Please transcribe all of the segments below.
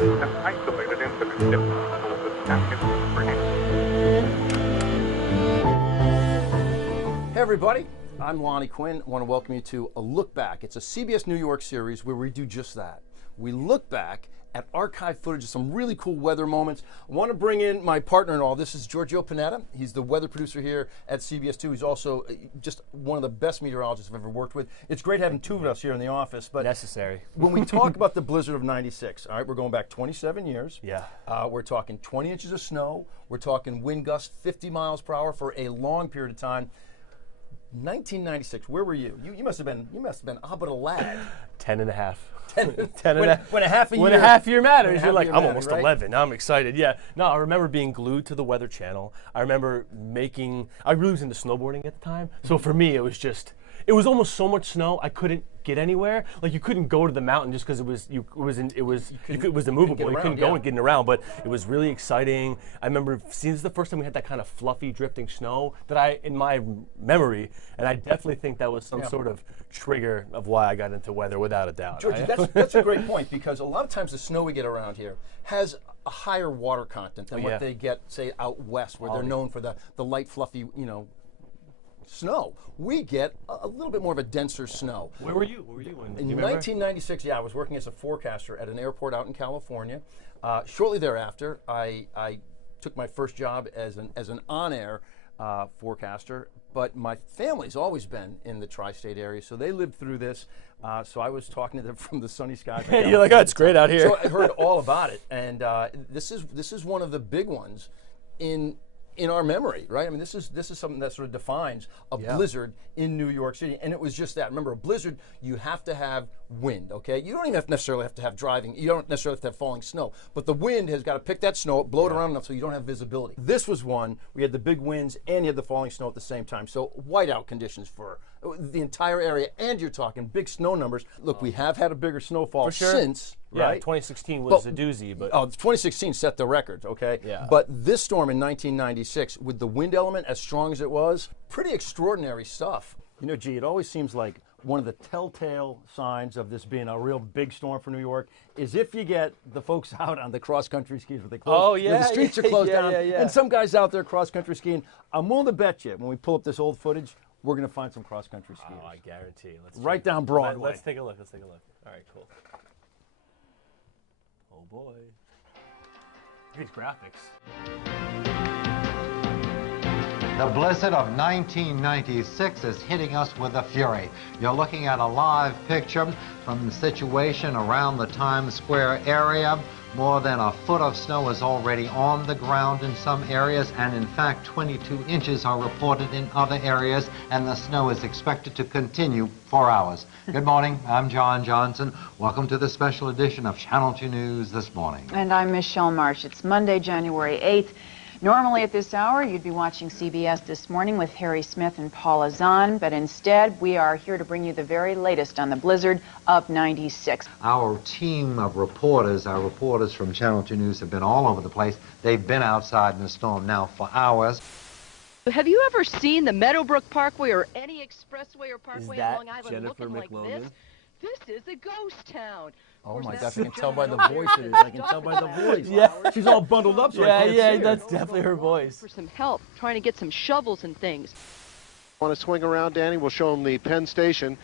is an isolated incident difficult to snap into brain. Hey everybody, I'm Lonnie Quinn. I want to welcome you to A Look Back. It's a CBS New York series where we do just that. We look back at archive footage of some really cool weather moments. I want to bring in my partner in all this is Giorgio Panetta. He's the weather producer here at CBS 2. He's also just one of the best meteorologists I've ever worked with. It's great having two of us here in the office, but necessary. When we talk about the blizzard of '96, all right, we're going back 27 years. Yeah. We're talking 20 inches of snow. We're talking wind gusts 50 miles per hour for a long period of time. 1996, where were you? You must have been but a lad. 10 and a half. When a half year matters, you're like, I'm almost right? 11. I'm excited. Yeah. No, I remember being glued to the Weather Channel. I remember I really was into snowboarding at the time. So for me, it was almost so much snow I couldn't get anywhere. Like you couldn't go to the mountain just because it was immovable. You couldn't go and get around, but it was really exciting. I remember seeing this is the first time we had that kind of fluffy drifting snow in my memory, and I definitely think that was some sort of trigger of why I got into weather, without a doubt. George, that's a great point, because a lot of times the snow we get around here has a higher water content than what they get, say, out west, where they're known for the light, fluffy, snow. We get a little bit more of a denser snow. Where were you? In 1996, I was working as a forecaster at an airport out in California. Shortly thereafter, I took my first job as an on-air forecaster. But my family's always been in the tri-state area, so they lived through this. So I was talking to them from the sunny skies. You're like, oh, it's great out here. So I heard all about it, and this is one of the big ones in our memory, right? I mean, this is something that sort of defines a blizzard in New York City, and it was just that. Remember, a blizzard, you have to have wind, okay? You don't even necessarily have to have driving. You don't necessarily have to have falling snow, but the wind has got to pick that snow up, blow it around enough so you don't have visibility. This was one, we had the big winds and you had the falling snow at the same time. So whiteout conditions for the entire area, and you're talking big snow numbers. Look, we have had a bigger snowfall since, right? 2016 was a doozy, but 2016 set the record, okay? Yeah. But this storm in 1996, with the wind element as strong as it was, pretty extraordinary stuff. You know, G, it always seems like one of the telltale signs of this being a real big storm for New York is if you get the folks out on the cross-country skis where they close, the streets are closed down, and some guys out there cross-country skiing. I'm willing to bet you, when we pull up this old footage, we're going to find some cross-country skiers. Oh, I guarantee. Right down Broadway. Let's take a look. All right, cool. Oh boy. These graphics. The blizzard of 1996 is hitting us with a fury. You're looking at a live picture from the situation around the Times Square area. More than a foot of snow is already on the ground in some areas, and in fact 22 inches are reported in other areas, and the snow is expected to continue for hours. Good morning, I'm John Johnson. Welcome to the special edition of Channel 2 News this morning. And I'm Michelle Marsh. It's Monday, January 8th. Normally at this hour, you'd be watching CBS This Morning with Harry Smith and Paula Zahn, but instead, we are here to bring you the very latest on the blizzard of '96. Our team of reporters, our reporters from Channel 2 News have been all over the place. They've been outside in the storm now for hours. Have you ever seen the Meadowbrook Parkway or any expressway or parkway in Long Island Jennifer looking McLogan? like this? This is a ghost town. Oh my gosh, I can tell by the voice it is. I can tell by the voice. Yeah. She's all bundled up, so I can't see her. That's definitely her voice. For some help, trying to get some shovels and things. Want to swing around, Danny? We'll show them the Penn Station,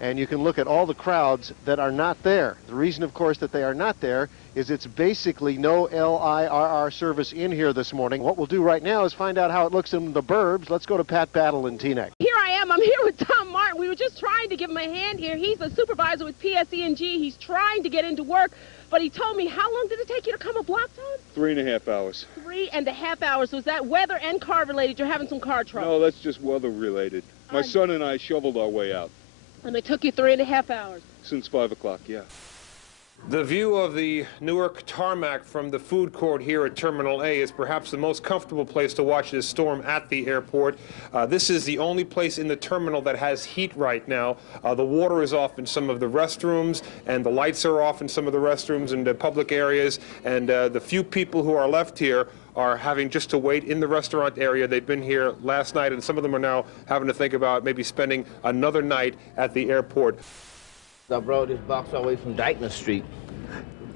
and you can look at all the crowds that are not there. The reason, of course, that they are not there is it's basically no LIRR service in here this morning. What we'll do right now is find out how it looks in the burbs. Let's go to Pat Battle in Teaneck. Here I am. I'm here with Tom Martin. We were just trying to give him a hand here. He's a supervisor with PSE&G. He's trying to get into work, but he told me, how long did it take you to come a block, Tom? 3.5 hours. 3.5 hours. Was that weather and car related? You're having some car trouble? No, that's just weather related. My son and I shoveled our way out. And it took you 3.5 hours? Since 5 o'clock, yeah. The view of the Newark tarmac from the food court here at Terminal A is perhaps the most comfortable place to watch this storm at the airport. This is the only place in the terminal that has heat right now. The water is off in some of the restrooms, and the lights are off in some of the restrooms and the public areas, and the few people who are left here are having just to wait in the restaurant area. They've been here last night, and some of them are now having to think about maybe spending another night at the airport. I brought this box all the way from Dyckman Street.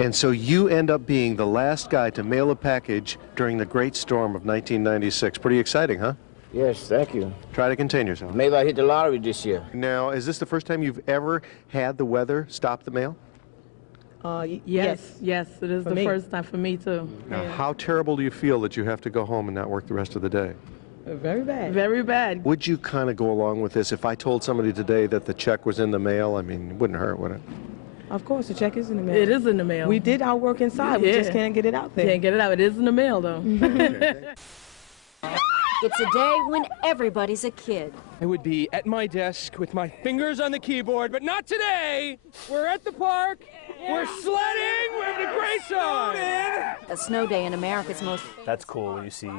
And so you end up being the last guy to mail a package during the great storm of 1996. Pretty exciting, huh? Yes, thank you. Try to contain yourself. Maybe I hit the lottery this year. Now, is this the first time you've ever had the weather stop the mail? Yes, it is the first time for me too. Now, how terrible do you feel that you have to go home and not work the rest of the day? Very bad. Very bad. Would you kind of go along with this if I told somebody today that the check was in the mail? I mean, it wouldn't hurt, would it? Of course, the check is in the mail. It is in the mail. We did our work inside. We just can't get it out there. Can't get it out. It is in the mail, though. It's a day when everybody's a kid. I would be at my desk with my fingers on the keyboard, but not today. We're at the park. We're sledding. We're having a great time. A snow day in America's most. That's cool when you see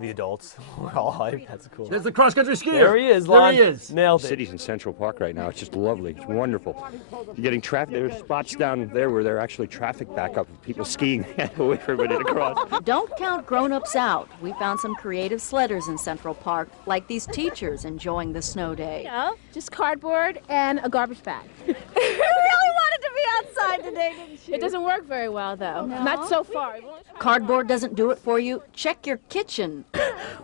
the adults. We're all hyped. That's cool. There's the cross-country skier. There he is. There he is. Nailed it. The city's in Central Park right now. It's just lovely. It's wonderful. You're getting traffic. There's spots down there where there are actually traffic backup. People skiing away from it across. Don't count grown-ups out. We found some creative sledders in Central Park, like these teachers enjoying the snow day. No, just cardboard and a garbage bag. You really wanted to be outside today, didn't you? It doesn't work very well, though. No? Not so far. Cardboard doesn't do it for you. Check your kitchen.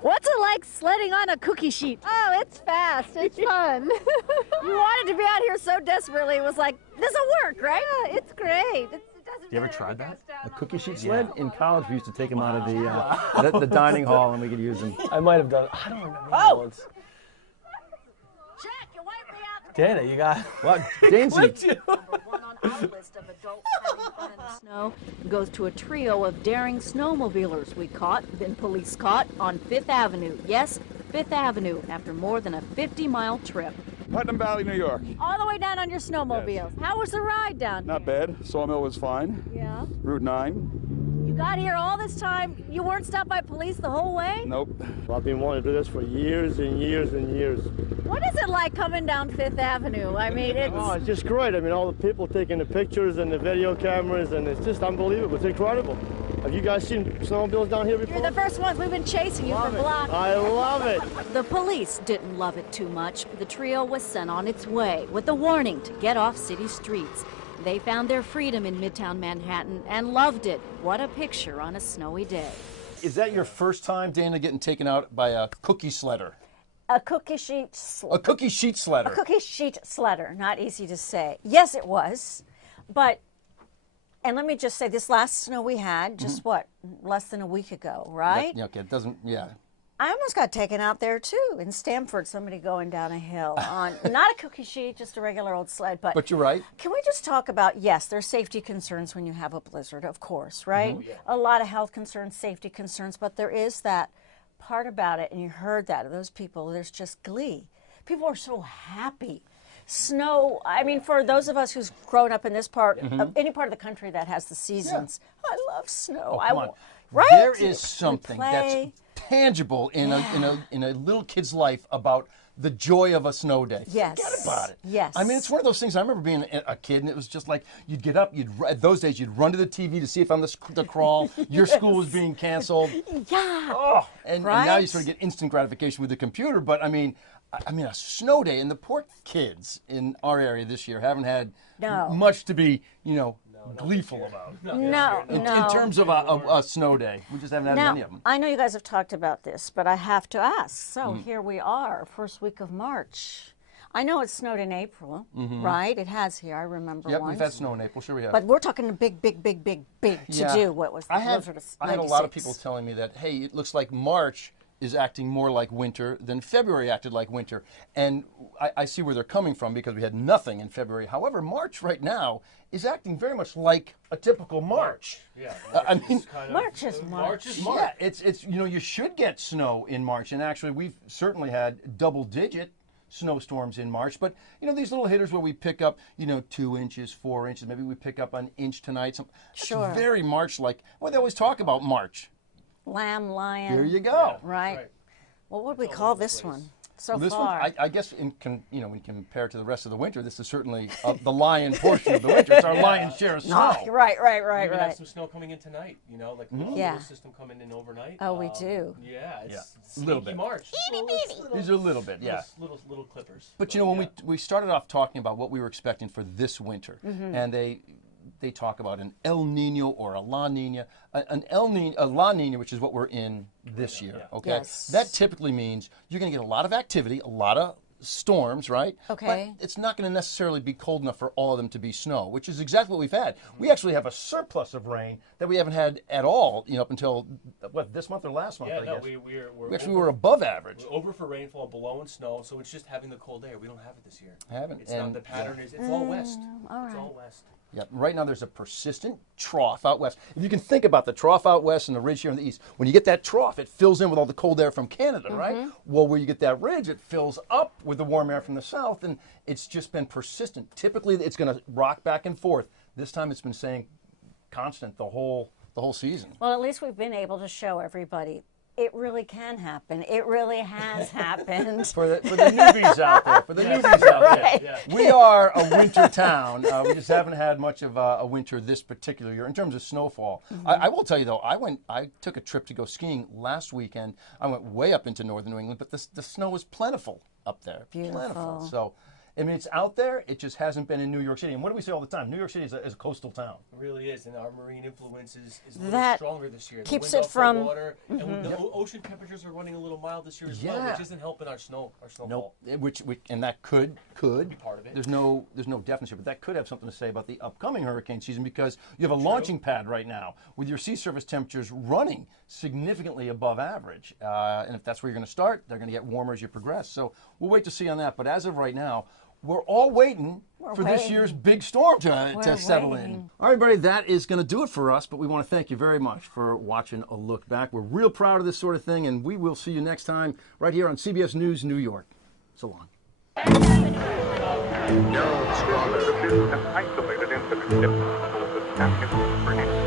What's it like sledding on a cookie sheet? Oh, it's fast. It's fun. You wanted to be out here so desperately. It was like, this'll work, right? Yeah, it's great. You ever tried that? A cookie sheet sled? Yeah. In college, we used to take them out of the dining hall and we could use them. I might have done it. I don't remember once. Jack, you wiped me out. Dana, you got what? Daisy. Number one on our list of adults having fun in the snow goes to a trio of daring snowmobilers we been police caught on Fifth Avenue. Yes, Fifth Avenue, after more than a 50-mile trip. Putnam Valley, New York. All the way down on your snowmobiles. Yes. How was the ride down Not here? bad. Sawmill was fine. Yeah. Route 9. You got here all this time. You weren't stopped by police the whole way? Nope. Well, I've been wanting to do this for years and years and years. What is it like coming down Fifth Avenue? I mean, it's just great. I mean, all the people taking the pictures and the video cameras, and it's just unbelievable. It's incredible. Have you guys seen snowmobiles down here before? You're the first ones. We've been chasing you for blocks. I love it. The police didn't love it too much. The trio was sent on its way with a warning to get off city streets. They found their freedom in Midtown Manhattan and loved it. What a picture on a snowy day. Is that your first time, Dana, getting taken out by a cookie sledder? A cookie sheet A cookie sheet sledder. A cookie sheet sledder. Not easy to say. Yes, it was. But, and let me just say, this last snow we had, just what, less than a week ago, right? Yeah, okay, it doesn't, yeah. I almost got taken out there too in Stamford. Somebody going down a hill on not a cookie sheet, just a regular old sled. But you're right. Can we just talk about, yes, there's safety concerns when you have a blizzard, of course, right? Mm-hmm. A lot of health concerns, safety concerns, but there is that part about it, and you heard that of those people. There's just glee. People are so happy. Snow, I mean, for those of us who's grown up in this part, of any part of the country that has the seasons, I love snow. Oh, come on. Right? There is something that's tangible in a little kid's life about the joy of a snow day. Yes. Forget about it. Yes. I mean, it's one of those things. I remember being a kid, and it was just like you'd get up. Those days you'd run to the TV to see if on the crawl your school was being canceled. Yeah. Oh, and now you sort of get instant gratification with the computer. But I mean, a snow day, and the poor kids in our area this year haven't had much to be, gleeful about. In terms of a snow day, we just haven't had many of them. I know you guys have talked about this, but I have to ask. So here we are, first week of March. I know it snowed in April, right? It has here. I remember once. We've had snow in April. Sure we have. But we're talking big to do. What was the blizzard of 96? I had a lot of people telling me that, hey, it looks like March is acting more like winter than February acted like winter. And I see where they're coming from because we had nothing in February. However, March right now is acting very much like a typical March. Yeah. March is March. March is March. Yeah, it's you should get snow in March. And actually, we've certainly had double-digit snowstorms in March. But, these little hitters where we pick up, 2 inches, 4 inches, maybe we pick up an inch tonight. Sure. It's very March-like. Well, they always talk about March. Lamb, lion. Here you go. Right. Well, what would we call this one so this far? One, I guess, when you compare it to the rest of the winter, this is certainly the lion portion of the winter. It's our lion's share of snow. Right. We have some snow coming in tonight, like the system coming in overnight. Oh, we do. Yeah, it's a little bit. March. These are a little bit, yeah. Little clippers. But when we started off talking about what we were expecting for this winter, and they talk about an El Nino or a La Nina. A La Nina, which is what we're in this year, okay? Yes. That typically means you're going to get a lot of activity, a lot of storms, right? Okay. But it's not going to necessarily be cold enough for all of them to be snow, which is exactly what we've had. We actually have a surplus of rain that we haven't had at all, up until, this month or last month, I guess. we're Actually, we're above average. We're over for rainfall, below in snow, so it's just having the cold air. We don't have it this year. Haven't. It's not, the pattern is, it's all west. All right. It's all west. Yep. Right now there's a persistent trough out west. If you can think about the trough out west and the ridge here in the east, when you get that trough, it fills in with all the cold air from Canada, right? Well, where you get that ridge, it fills up with the warm air from the south, and it's just been persistent. Typically, it's going to rock back and forth. This time, it's been staying constant the whole season. Well, at least we've been able to show everybody it really can happen. It really has happened. For the newbies out there, Right. We are a winter town. We just haven't had much of a winter this particular year in terms of snowfall. I will tell you though, I took a trip to go skiing last weekend. I went way up into northern New England, but the snow was plentiful up there. Beautiful. Plentiful. So, I mean, it's out there. It just hasn't been in New York City. And what do we say all the time? New York City is a coastal town. It really is, and our marine influence is a little That stronger this year. The keeps wind it off from- the water, and the ocean temperatures are running a little mild this year as well, which isn't helping our snowfall. Nope. Which and that could be part of it. There's no definite, but that could have something to say about the upcoming hurricane season because you have a launching pad right now with your sea surface temperatures running significantly above average. And if that's where you're going to start, they're going to get warmer as you progress. So we'll wait to see on that. But as of right now, we're all waiting for this year's big storm to settle in. All right, everybody, that is going to do it for us, but we want to thank you very much for watching a look back. We're real proud of this sort of thing, and we will see you next time right here on CBS News New York. So long. Isolated incident.